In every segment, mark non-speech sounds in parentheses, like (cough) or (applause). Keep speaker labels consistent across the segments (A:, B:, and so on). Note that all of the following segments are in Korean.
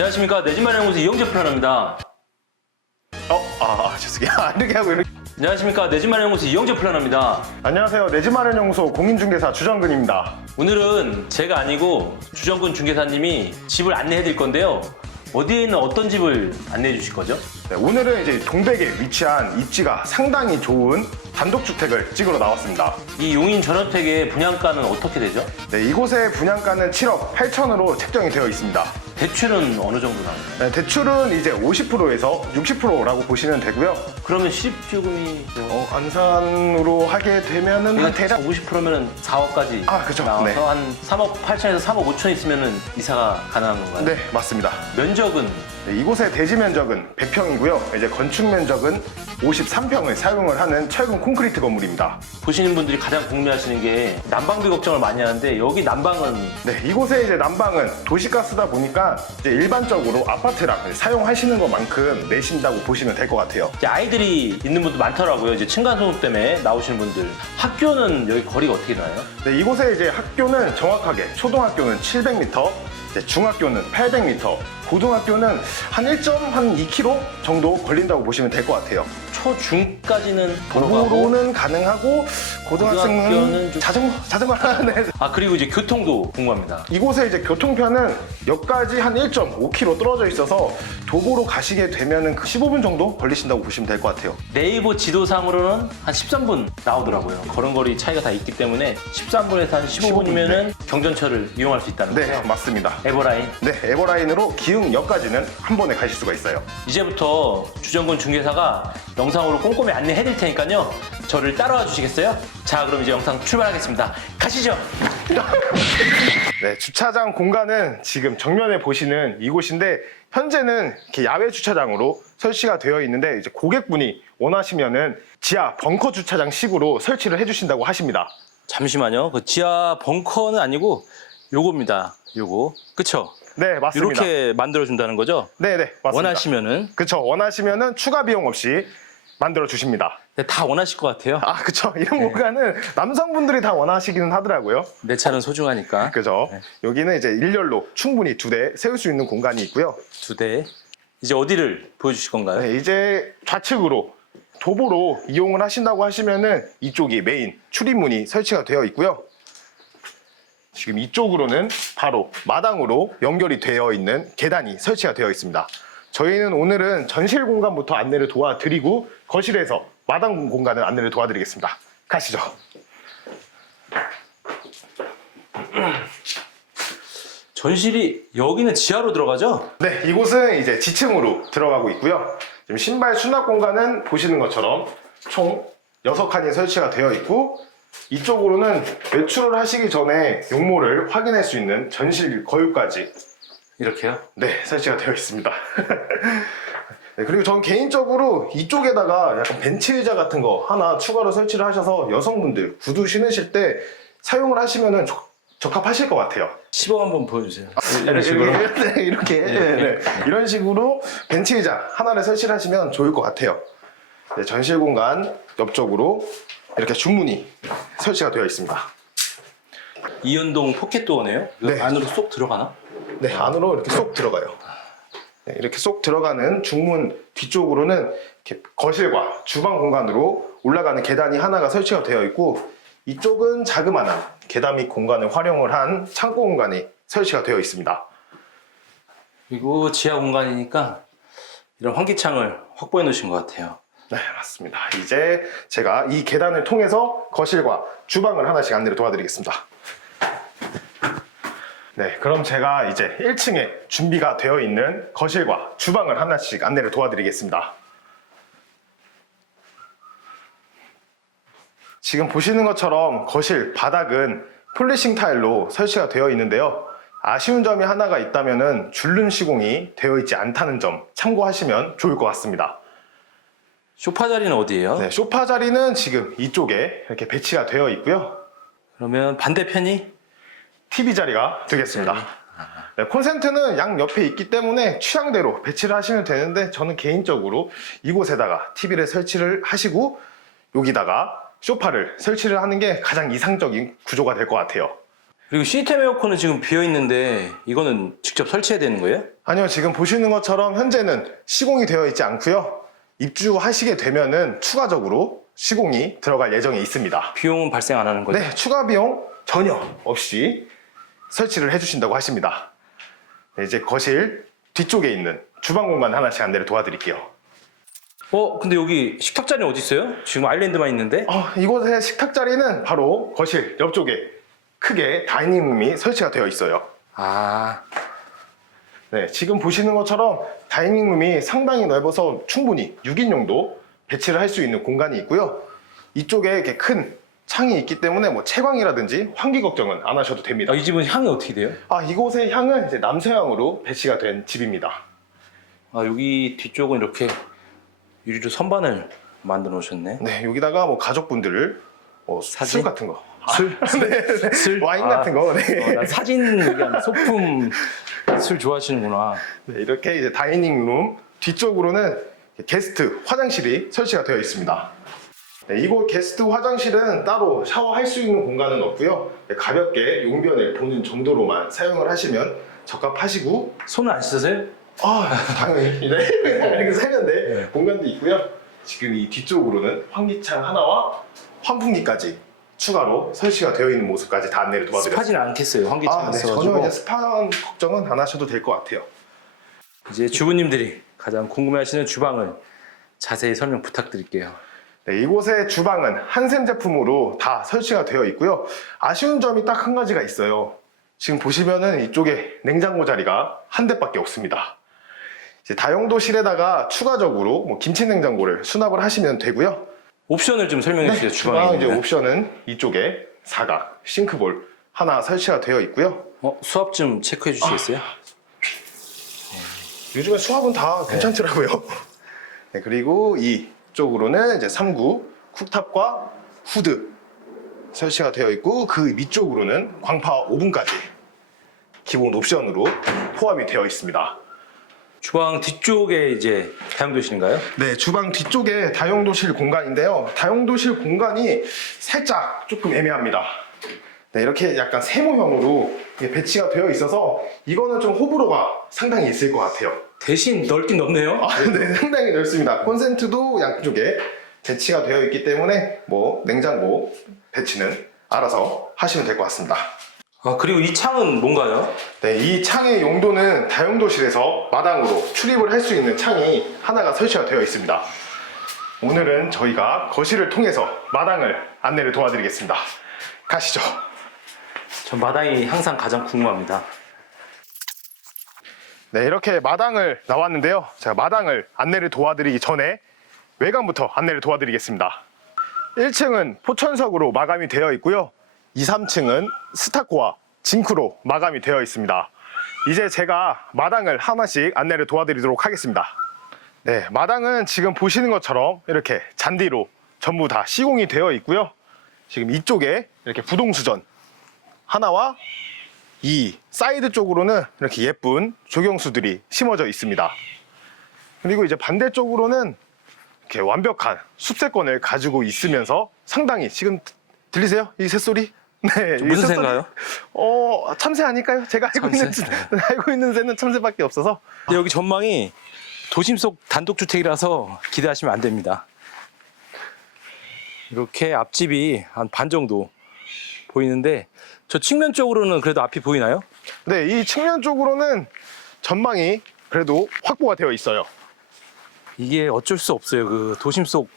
A: 안녕하십니까 내 집 마련 연구소 이영재 플라너입니다.
B: 어, 아, 아, 죄송해요. 아, 이렇게 하고 이렇게.
A: 안녕하십니까 내 집 마련 연구소 이영재 플라너입니다.
B: 안녕하세요. 내 집 마련 연구소 공인중개사 주정근입니다.
A: 오늘은 제가 아니고 주정근 중개사님이 집을 안내해 드릴 건데요. 어디에 있는 어떤 집을 안내해 주실 거죠?
B: 네, 오늘은 이제 동백에 위치한 입지가 상당히 좋은 단독주택을 찍으러 나왔습니다.
A: 이 용인 전원택의 분양가는 어떻게 되죠?
B: 네, 이곳의 분양가는 7억 8천으로 책정이 되어 있습니다.
A: 대출은 어느 정도 나오나요?
B: 네, 대출은 이제 50%에서 60%라고 보시면 되고요.
A: 그러면 실입주금이
B: 어, 안산으로 하게 되면은 한 대략
A: 50%면 4억까지
B: 아, 그죠.
A: 나와서
B: 네.
A: 한 3억 8천에서 3억 5천 있으면 이사가 가능한 건가요?
B: 네, 맞습니다.
A: 면적은
B: 네, 이곳의 대지 면적은 100평이고요. 이제 건축 면적은 53평을 사용을 하는 철근 콘크리트 건물입니다.
A: 보시는 분들이 가장 궁금해하시는 게 난방비 걱정을 많이 하는데 여기 난방은
B: 네, 이곳의 이제 난방은 도시가스다 보니까 이제 일반적으로 아파트랑 사용하시는 것만큼 내신다고 보시면 될 것 같아요.
A: 이제 아이들이 있는 분도 많더라고요. 이제 층간 소음 때문에 나오시는 분들. 학교는 여기 거리가 어떻게 나요?
B: 네, 이곳의 이제 학교는 정확하게 초등학교는 700m, 이제 중학교는 800m, 고등학교는 한 1.2km 정도 걸린다고 보시면 될 것 같아요.
A: 초중까지는
B: 도로는 가능하고 고등학생은
A: 좀-
B: 자전거 자전거 네.
A: 아 그리고 이제 교통도 궁금합니다.
B: 이곳의 이제 교통편은 역까지 한 1.5km 떨어져 있어서 도보로 가시게 되면은 그 15분 정도 걸리신다고 보시면 될 것 같아요.
A: 네이버 지도상으로는 한 13분 나오더라고요. 걸음걸이 차이가 다 있기 때문에 13분에서 한 15분이면은 경전철을 이용할 수 있다는
B: 네,
A: 거죠.
B: 맞습니다.
A: 에버라인.
B: 네, 에버라인으로 기흥역까지는 한 번에 가실 수가 있어요.
A: 이제부터 주정근 중개사가 영상으로 꼼꼼히 안내해 드릴 테니까요. 저를 따라와 주시겠어요? 자, 그럼 이제 영상 출발하겠습니다. 가시죠. (laughs)
B: 네, 주차장 공간은 지금 정면에 보시는 이곳인데 현재는 이렇게 야외 주차장으로 설치가 되어 있는데 이제 고객분이 원하시면은 지하 벙커 주차장 식으로 설치를 해주신다고 하십니다.
A: 잠시만요. 그 지하 벙커는 아니고 요겁니다. 요거. 그쵸?
B: 네, 맞습니다.
A: 이렇게 만들어 준다는 거죠?
B: 네, 네, 맞습니다.
A: 원하시면은
B: 그쵸. 원하시면은 추가 비용 없이 만들어 주십니다.
A: 네, 다 원하실 것 같아요.
B: 아, 그쵸. 이런 공간은 남성분들이 다 원하시기는 하더라고요.
A: 내 차는 소중하니까.
B: 그죠.
A: 네.
B: 여기는 이제 일렬로 충분히 두 대 세울 수 있는 공간이 있고요.
A: 두 대. 이제 어디를 보여주실 건가요?
B: 네, 이제 좌측으로 도보로 이용을 하신다고 하시면은 이쪽이 메인 출입문이 설치가 되어 있고요. 지금 이쪽으로는 바로 마당으로 연결이 되어 있는 계단이 설치가 되어 있습니다. 저희는 오늘은 전실 공간부터 안내를 도와드리고 거실에서 마당 공간을 안내를 도와드리겠습니다. 가시죠.
A: 전실이 여기는 지하로 들어가죠?
B: 네, 이곳은 이제 지층으로 들어가고 있고요. 지금 신발 수납 공간은 보시는 것처럼 총 6칸이 설치가 되어 있고 이쪽으로는 외출을 하시기 전에 용모를 확인할 수 있는 전실 거유까지
A: 이렇게요?
B: 네, 설치가 되어 있습니다. (laughs) 네, 그리고 저는 개인적으로 이쪽에다가 약간 벤치 의자 같은 거 하나 추가로 설치를 하셔서 여성분들 구두 신으실 때 사용을 하시면 적합하실 것 같아요.
A: 시범 한번 보여주세요. 이런 식으로.
B: 이렇게, (laughs) 네, 이렇게 네, 네. 이런 식으로 벤치 의자 하나를 설치를 하시면 좋을 것 같아요. 네, 전실 공간 옆쪽으로 이렇게 중문이 설치가 되어 있습니다.
A: 이연동 포켓도어네요?
B: 네.
A: 안으로 쏙 들어가나?
B: 네, 안으로 이렇게 쏙 들어가요. 네, 이렇게 쏙 들어가는 중문 뒤쪽으로는 이렇게 거실과 주방 공간으로 올라가는 계단이 하나가 설치가 되어 있고 이쪽은 자그마한 계단 및 공간을 활용을 한 창고 공간이 설치가 되어 있습니다.
A: 그리고 지하 공간이니까 이런 환기창을 확보해 놓으신 것 같아요.
B: 네, 맞습니다. 이제 제가 이 계단을 통해서 거실과 주방을 하나씩 안내를 도와드리겠습니다. 네, 그럼 제가 이제 1층에 준비가 되어 있는 거실과 주방을 하나씩 안내를 도와드리겠습니다. 지금 보시는 것처럼 거실 바닥은 폴리싱 타일로 설치가 되어 있는데요. 아쉬운 점이 하나가 있다면 줄눈 시공이 되어 있지 않다는 점 참고하시면 좋을 것 같습니다.
A: 소파 자리는 어디예요?
B: 네, 소파 자리는 지금 이쪽에 이렇게 배치가 되어 있고요.
A: 그러면 반대편이
B: TV 자리가 되겠습니다. 네, 콘센트는 양 옆에 있기 때문에 취향대로 배치를 하시면 되는데 저는 개인적으로 이곳에다가 TV를 설치를 하시고 여기다가 소파를 설치를 하는 게 가장 이상적인 구조가 될 것 같아요.
A: 그리고 시스템 에어컨은 지금 비어 있는데 이거는 직접 설치해야 되는 거예요?
B: 아니요, 지금 보시는 것처럼 현재는 시공이 되어 있지 않고요. 입주하시게 되면은 추가적으로 시공이 들어갈 예정이 있습니다.
A: 비용은 발생 안 하는 거죠?
B: 네, 추가 비용 전혀 없이 설치를 해주신다고 하십니다. 네, 이제 거실 뒤쪽에 있는 주방 공간 하나씩 안내를 도와드릴게요.
A: 어, 근데 여기 식탁 자리는 어디 있어요? 지금 아일랜드만 있는데?
B: 어, 이곳의 식탁 자리는 바로 거실 옆쪽에 크게 다이닝룸이 설치가 되어 있어요.
A: 아,
B: 네, 지금 보시는 것처럼 다이닝룸이 상당히 넓어서 충분히 6인용도 배치를 할 수 있는 공간이 있고요. 이쪽에 이렇게 큰 창이 있기 때문에 뭐 채광이라든지 환기 걱정은 안 하셔도 됩니다.
A: 아, 이 집은 향이 어떻게 돼요?
B: 아, 이곳의 향은 이제 남서향으로 배치가 된 집입니다.
A: 아, 여기 뒤쪽은 이렇게 유리로 선반을 만들어 놓으셨네.
B: 네, 여기다가 뭐 가족분들 뭐
A: 사진?
B: 술 같은 거.
A: 술?
B: 네, 네.
A: 술?
B: 와인
A: 아.
B: 같은 거. 네.
A: 어, 난 사진 얘기하는 소품 술 좋아하시는구나.
B: 네, 이렇게 이제 다이닝 룸 뒤쪽으로는 게스트 화장실이 설치가 되어 있습니다. 네, 이곳 게스트 화장실은 따로 샤워할 수 있는 공간은 없고요. 네, 가볍게 용변을 보는 정도로만 사용을 하시면 적합하시고
A: 손을 안 씻으세요?
B: 아 당연히 네, (laughs) 이렇게 세면대
A: 네.
B: 공간도 있고요. 지금 이 뒤쪽으로는 환기창 하나와 환풍기까지 추가로 설치가 되어 있는 모습까지 다 안내를 도와드렸습니다.
A: 습하지는 않겠어요. 환기창
B: 아, 네,
A: 있어가지고.
B: 전혀 이제 습한 걱정은 안 하셔도 될 것 같아요.
A: 이제 주부님들이 가장 궁금해하시는 주방을 자세히 설명 부탁드릴게요.
B: 네, 이곳의 주방은 한샘 제품으로 다 설치가 되어 있고요. 아쉬운 점이 딱 한 가지가 있어요. 지금 보시면은 이쪽에 냉장고 자리가 한 대밖에 없습니다. 이제 다용도실에다가 추가적으로 뭐 김치 냉장고를 수납을 하시면 되고요.
A: 옵션을 좀 설명해 주세요. 주방에
B: 주방 이제. 옵션은 이쪽에 사각 싱크볼 하나 설치가 되어 있고요.
A: 어, 수압 좀 체크해 주시겠어요?
B: 요즘에 수압은 다 괜찮더라고요. 네, 그리고 이 쪽으로는 이제 3구 쿡탑과 후드 설치가 되어 있고 그 밑쪽으로는 광파 오븐까지 기본 옵션으로 포함이 되어 있습니다.
A: 주방 뒤쪽에 이제 다용도실인가요?
B: 네, 주방 뒤쪽에 다용도실 공간인데요. 다용도실 공간이 살짝 조금 애매합니다. 네, 이렇게 약간 세모형으로 이게 배치가 되어 있어서 이거는 좀 호불호가 상당히 있을 것 같아요.
A: 대신 넓긴 넓네요.
B: 아, 네, 상당히 넓습니다. 콘센트도 양쪽에 배치가 되어 있기 때문에 뭐 냉장고 배치는 알아서 하시면 될 것 같습니다.
A: 아, 그리고 이 창은 뭔가요?
B: 네, 이 창의 용도는 다용도실에서 마당으로 출입을 할 수 있는 창이 하나가 설치가 되어 있습니다. 오늘은 저희가 거실을 통해서 마당을 안내를 도와드리겠습니다. 가시죠.
A: 전 마당이 항상 가장 궁금합니다.
B: 네, 이렇게 마당을 나왔는데요. 제가 마당을 안내를 도와드리기 전에 외관부터 안내를 도와드리겠습니다. 1층은 포천석으로 마감이 되어 있고요. 2, 3층은 스타코와 징크로 마감이 되어 있습니다. 이제 제가 마당을 하나씩 안내를 도와드리도록 하겠습니다. 네, 마당은 지금 보시는 것처럼 이렇게 잔디로 전부 다 시공이 되어 있고요. 지금 이쪽에 이렇게 부동수전 하나와 이 사이드 쪽으로는 이렇게 예쁜 조경수들이 심어져 있습니다. 그리고 이제 반대쪽으로는 이렇게 완벽한 숲세권을 가지고 있으면서 상당히 지금 들리세요? 이 새소리? (laughs) 네. 이
A: 무슨
B: 새소리.
A: 새인가요?
B: 어, 참새 아닐까요? 제가 알고
A: 참새?
B: 있는 알고 있는 새는 참새밖에 없어서.
A: 근데 여기 전망이 도심 속 단독주택이라서 기대하시면 안 됩니다. 이렇게 앞집이 한 반 정도 보이는데 저 측면 쪽으로는 그래도 앞이 보이나요?
B: 네, 이 측면 쪽으로는 전망이 그래도 확보가 되어 있어요.
A: 이게 어쩔 수 없어요. 그 도심 속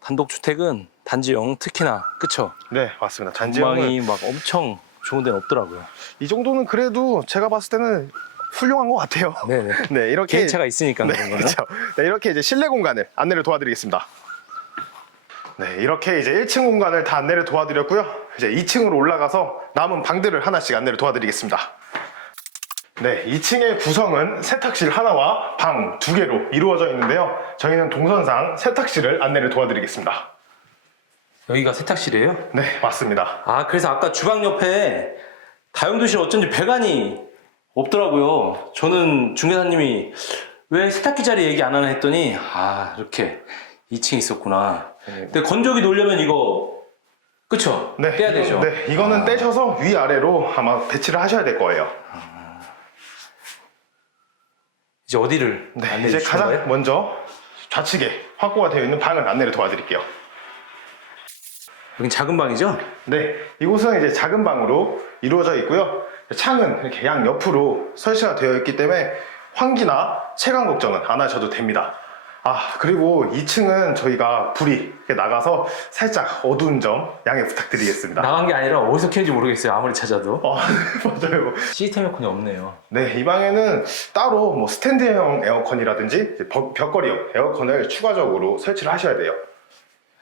A: 단독주택은 단지형 특히나 그쵸?
B: 네, 맞습니다. 단지형은
A: 전망이 막 엄청 좋은 데는 없더라고요.
B: 이 정도는 그래도 제가 봤을 때는 훌륭한 것 같아요.
A: 네네. (laughs)
B: 네, 이렇게
A: 개인차가 있으니까
B: 네,
A: 그런.
B: 그렇죠. 네, 이렇게 이제 실내 공간을 안내를 도와드리겠습니다. 네, 이렇게 이제 1층 공간을 다 안내를 도와드렸고요. 이제 2층으로 올라가서 남은 방들을 하나씩 안내를 도와드리겠습니다. 네, 2층의 구성은 세탁실 하나와 방 두 개로 이루어져 있는데요. 저희는 동선상 세탁실을 안내를 도와드리겠습니다.
A: 여기가 세탁실이에요?
B: 네, 맞습니다.
A: 아, 그래서 아까 주방 옆에 다용도실 어쩐지 배관이 없더라고요. 저는 중개사님이 왜 세탁기 자리 얘기 안 하나 했더니, 아, 이렇게 2층에 있었구나. 근데 건조기 놓으려면 이거 그쵸?
B: 네,
A: 떼야
B: 이건-
A: 되죠.
B: 네, 이거는 떼셔서 위아래로 아마 배치를 하셔야 될 거예요.
A: 이제 어디를
B: 네,
A: 안내해
B: 이제 가장
A: 거예요?
B: 먼저 좌측에 확보가 되어 있는 방을 안내를 도와드릴게요.
A: 여긴 작은 방이죠?
B: 네, 이곳은 이제 작은 방으로 이루어져 있고요. 창은 이렇게 양 옆으로 설치가 되어 있기 때문에 환기나 채광 걱정은 안 하셔도 됩니다. 아, 그리고 2층은 저희가 불이 이렇게 나가서 살짝 어두운 점 양해 부탁드리겠습니다.
A: 나간 게 아니라 어디서 키는지 모르겠어요. 아무리 찾아도.
B: 어, (laughs) 맞아요.
A: 시스템 에어컨이 없네요.
B: 네, 이 방에는 따로 뭐 스탠드형 에어컨이라든지 이제 벽- 벽걸이형 에어컨을 추가적으로 설치를 하셔야 돼요.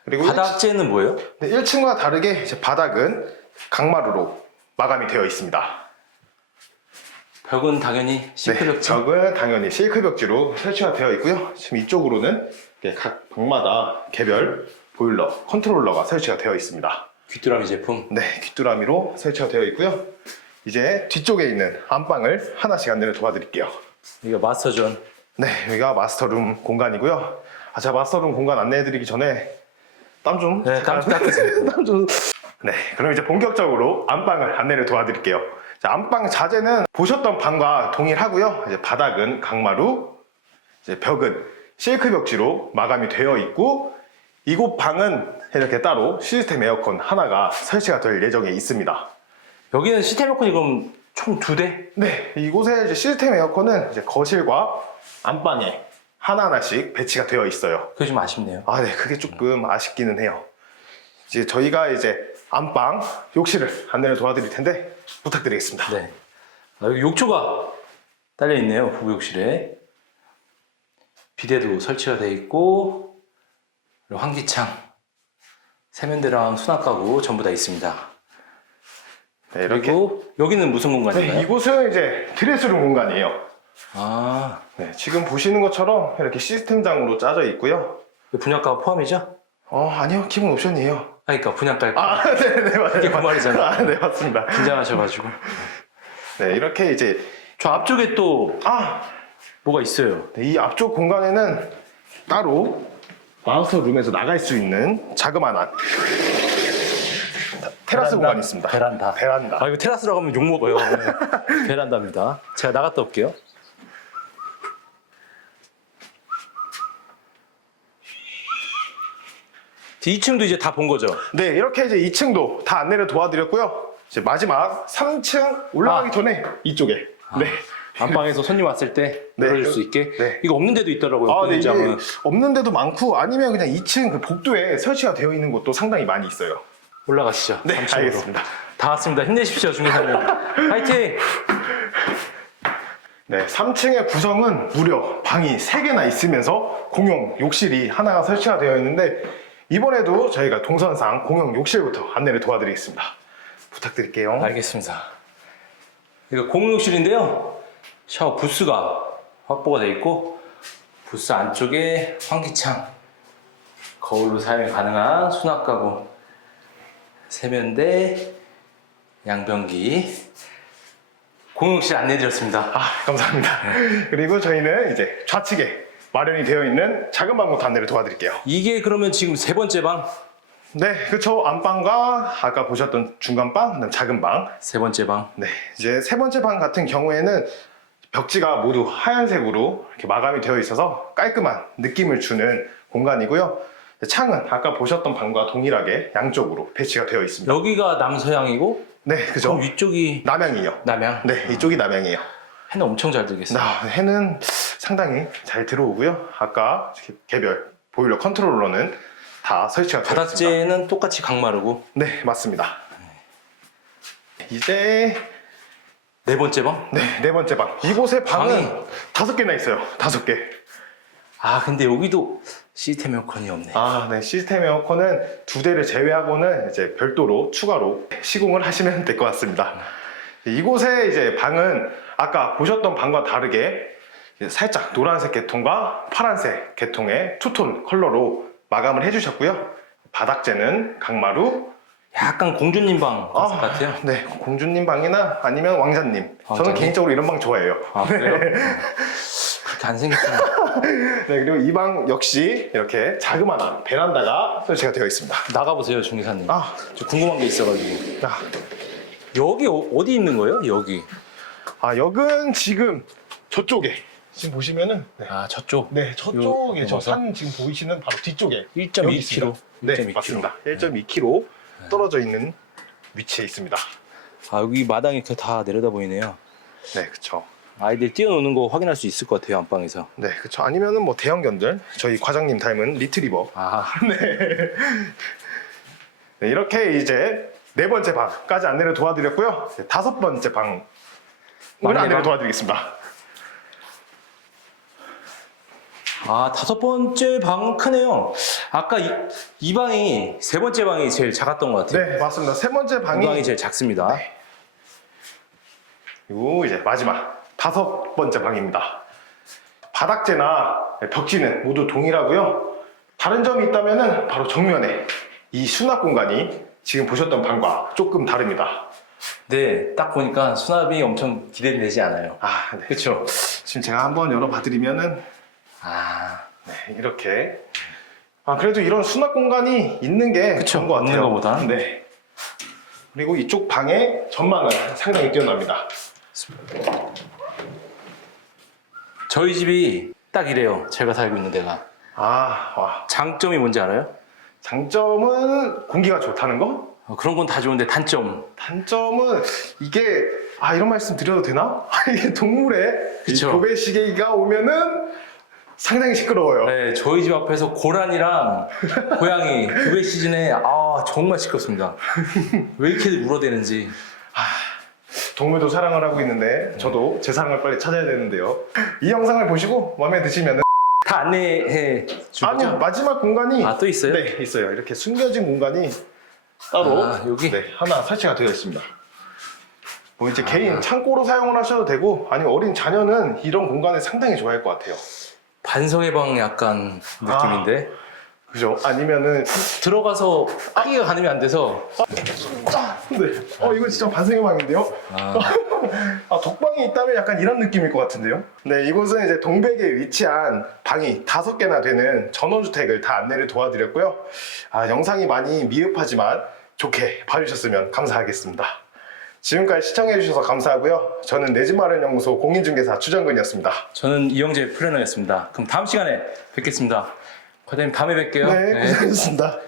B: 그리고
A: 바닥재는 뭐예요?
B: 1층, 1층과 다르게 이제 바닥은 강마루로 마감이 되어 있습니다.
A: 벽은 당연히 싱크벽지.
B: 네, 벽은 당연히 실크 벽지로 설치가 되어 있고요. 지금 이쪽으로는 이렇게 각 방마다 개별 보일러, 컨트롤러가 설치가 되어 있습니다.
A: 귀뚜라미 제품.
B: 네, 귀뚜라미로 설치가 되어 있고요. 이제 뒤쪽에 있는 안방을 하나씩 안내를 도와드릴게요.
A: 이거 마스터존.
B: 네, 여기가 마스터룸 공간이고요. 아, 제가 마스터룸 공간 안내해드리기 전에 땀 좀.
A: 네, 땀좀 닦으세요. (laughs)
B: 땀 좀. 네, 그럼 이제 본격적으로 안방을 안내를 도와드릴게요. 자, 안방 자재는 보셨던 방과 동일하고요. 이제 바닥은 강마루, 이제 벽은 실크 벽지로 마감이 되어 있고 이곳 방은 이렇게 따로 시스템 에어컨 하나가 설치가 될 예정에 있습니다.
A: 여기는 시스템 에어컨이 그럼 총 두 대?
B: 네, 이곳에 이제 시스템 에어컨은 이제 거실과 안방에 하나하나씩 배치가 되어 있어요.
A: 그게 좀 아쉽네요.
B: 아, 네, 그게 조금 아쉽기는 해요. 이제 저희가 이제 안방, 욕실을 안내를 도와드릴 텐데 부탁드리겠습니다.
A: 네. 아, 여기 욕조가 딸려 있네요. 부부 욕실에. 비데도 설치가 되어 있고 그리고 환기창, 세면대랑 수납 가구 전부 다 있습니다.
B: 네, 이렇게.
A: 그리고 여기는 무슨
B: 네,
A: 공간인가요?
B: 이곳은 이제 드레스룸 공간이에요.
A: 아,
B: 네, 지금 보시는 것처럼 이렇게 시스템장으로 짜져 있고요.
A: 이거 분양가 포함이죠?
B: 어, 아니요, 기본 옵션이에요.
A: 아, 그러니까 분양가
B: 아, 네, 네, 맞아요.
A: 이게 그 말이잖아요.
B: 아, 네, 맞습니다.
A: 긴장하셔가지고.
B: 네, 이렇게 이제,
A: 저 앞쪽에 또
B: 아,
A: 뭐가 있어요.
B: 네, 이 앞쪽 공간에는 따로 마우스 룸에서 나갈 수 있는 자그마한 테라스
A: 베란다?
B: 공간이 있습니다.
A: 베란다.
B: 베란다.
A: 아, 이거 테라스라고 하면 욕먹어요. (laughs) 네. 베란다입니다. 제가 나갔다 올게요. 2층도 이제 다 본 거죠?
B: 네, 이렇게 이제 2층도 다 안내를 도와드렸고요. 이제 마지막 3층 올라가기
A: 아.
B: 전에 이쪽에. 네.
A: 안방에서 손님 왔을 때
B: 네.
A: 열어줄 수 있게.
B: 네.
A: 이거 없는 데도 있더라고요.
B: 아, 네, 이게. 없는 데도 많고 아니면 그냥 2층 그 복도에 설치가 되어 있는 곳도 상당히 많이 있어요.
A: 올라가시죠.
B: 네,
A: 3층으로.
B: 알겠습니다.
A: 다 왔습니다. 힘내십시오, 중개사님. (laughs) 화이팅!
B: 네, 3층의 구성은 무려 방이 3개나 있으면서 공용 욕실이 하나가 설치가 되어 있는데 이번에도 저희가 동선상 공용 욕실부터 안내를 도와드리겠습니다. 부탁드릴게요.
A: 알겠습니다. 이거 공용욕실인데요. 샤워 부스가 확보가 되어 있고 부스 안쪽에 환기창, 거울로 사용이 가능한 수납 가구, 세면대, 양변기, 공용실 안내드렸습니다.
B: 아, 감사합니다. 그리고 저희는 이제 좌측에 마련이 되어 있는 작은 방부터 안내를 도와드릴게요.
A: 이게 그러면 지금 세 번째 방,
B: 네, 그쵸. 안방과 아까 보셨던 중간 방, 그다음 작은 방.
A: 세 번째 방.
B: 네, 이제 세 번째 방 같은 경우에는 벽지가 모두 하얀색으로 이렇게 마감이 되어 있어서 깔끔한 느낌을 주는 공간이고요. 창은 아까 보셨던 방과 동일하게 양쪽으로 배치가 되어 있습니다.
A: 여기가 남서향이고
B: 네, 그죠.
A: 그럼 위쪽이
B: 남향이요.
A: 남향.
B: 네, 이쪽이 남향이에요.
A: 해는 엄청 잘 들겠어요.
B: 나 해는 상당히 잘 들어오고요. 아까 개별 보일러 컨트롤러는 다 설치가 되어 있습니다.
A: 바닥재는 똑같이 강마르고
B: 네, 맞습니다. 이제
A: 네 번째 방.
B: 네, 네 번째 방. 이곳에 방은
A: 방이-
B: 다섯 개나 있어요. 다섯 개.
A: 아 근데 여기도 시스템 에어컨이 없네.
B: 아, 네. 시스템 에어컨은 두 대를 제외하고는 이제 별도로 추가로 시공을 하시면 될 것 같습니다. 이곳에 이제 방은 아까 보셨던 방과 다르게 살짝 노란색 계통과 파란색 계통의 투톤 컬러로 마감을 해주셨고요. 바닥재는 강마루.
A: 약간 공주님 방
B: 아,
A: 같아요.
B: 네, 공주님 방이나 아니면 왕자님.
A: 왕자님?
B: 저는 개인적으로 이런 방 좋아해요.
A: 아 그래요? 그렇게 안 생겼잖아. (laughs)
B: 네, 그리고 이 방 역시 이렇게 자그마한 베란다가 설치가 되어 있습니다.
A: 나가보세요, 중기사님.
B: 아,
A: 저 궁금한 게 있어가지고.
B: 아,
A: 여기 어, 어디 있는 거예요? 여기.
B: 아 역은 지금 저쪽에 지금 보시면은 네,
A: 아, 저쪽.
B: 네 저쪽에
A: 요-
B: 저
A: 요거서?
B: 산 지금 보이시는 바로 뒤쪽에
A: 1.2
B: 여기 있습니다.
A: km. 네1.2
B: 맞습니다. 1.2km 떨어져 있는 위치에 있습니다.
A: 아, 여기 마당이 이렇게 다 내려다 보이네요.
B: 네, 그렇죠.
A: 아이들 뛰어노는 거 확인할 수 있을 것 같아요, 안방에서.
B: 네, 그렇죠. 아니면은 뭐 대형견들 저희 과장님 닮은 리트리버
A: 아, (laughs)
B: 네, 이렇게 이제 네 번째 방까지 안내를 도와드렸고요. 네, 다섯 번째 방 을
A: 막내
B: 안내를
A: 방?
B: 도와드리겠습니다.
A: 아 다섯 번째 방 크네요. 아까 이, 이 방이 세 번째 방이 제일 작았던 것 같아요.
B: 네, 맞습니다. 세 번째
A: 이
B: 방이
A: 방이 제일 작습니다.
B: 그리고 이제 마지막 다섯 번째 방입니다. 바닥재나 벽지는 모두 동일하고요. 다른 점이 있다면은 바로 정면에 이 수납 공간이 지금 보셨던 방과 조금 다릅니다.
A: 네, 딱 보니까 수납이 엄청 기대되지 않아요.
B: 아, 네.
A: 그렇죠?
B: 지금 제가 한번 열어봐드리면은
A: 아,
B: 네, 이렇게. 아, 그래도 이런 수납 공간이 있는 게
A: 그쵸,
B: 좋은 것
A: 없는
B: 같아요.
A: 것보다.
B: 네. 그리고 이쪽 방의 전망은 상당히 뛰어납니다.
A: 저희 집이 딱 이래요. 제가 살고 있는 데가.
B: 아, 와.
A: 장점이 뭔지 알아요?
B: 장점은 공기가 좋다는 거?
A: 어, 그런 건 다 좋은데 단점.
B: 단점은 이게 아 이런 말씀 드려도 되나? (laughs) 이게 동물의 이
A: 그쵸.
B: 교배시계가 오면은 상당히 시끄러워요.
A: 네, 저희 집 앞에서 고란이랑 고양이 교배 시즌에 아 정말 시끄럽습니다. 왜 이렇게 울어대는지.
B: 동물도 사랑을 하고 있는데 저도 제 사랑을 빨리 찾아야 되는데요. 이 영상을 보시고 마음에 드시면은
A: 다 안내해 주죠.
B: 아니요 마지막 공간이
A: 아, 또 있어요?
B: 네 있어요. 이렇게 숨겨진 공간이 따로
A: 아, 여기?
B: 네, 하나 설치가 되어 있습니다. 뭐 이제 개인 창고로 사용을 하셔도 되고 아니면 어린 자녀는 이런 공간을 상당히 좋아할 것 같아요.
A: 반성의 방 약간 느낌인데
B: 그죠? 아니면은
A: 들어가서 크기가 가늠이 안 돼서
B: 네. 어 이거 진짜 반성의 방인데요.
A: 아, (laughs)
B: 아 독방이 있다면 약간 이런 느낌일 것 같은데요. 네 이곳은 이제 동백에 위치한 방이 다섯 개나 되는 전원주택을 다 안내를 도와드렸고요. 아 영상이 많이 미흡하지만 좋게 봐주셨으면 감사하겠습니다. 지금까지 시청해주셔서 감사하고요. 저는 내 집 마련 연구소 공인중개사 추정근이었습니다.
A: 저는 이영재 플래너였습니다. 그럼 다음 시간에 뵙겠습니다. 과장님 다음에 뵐게요.
B: 네, 고생하셨습니다.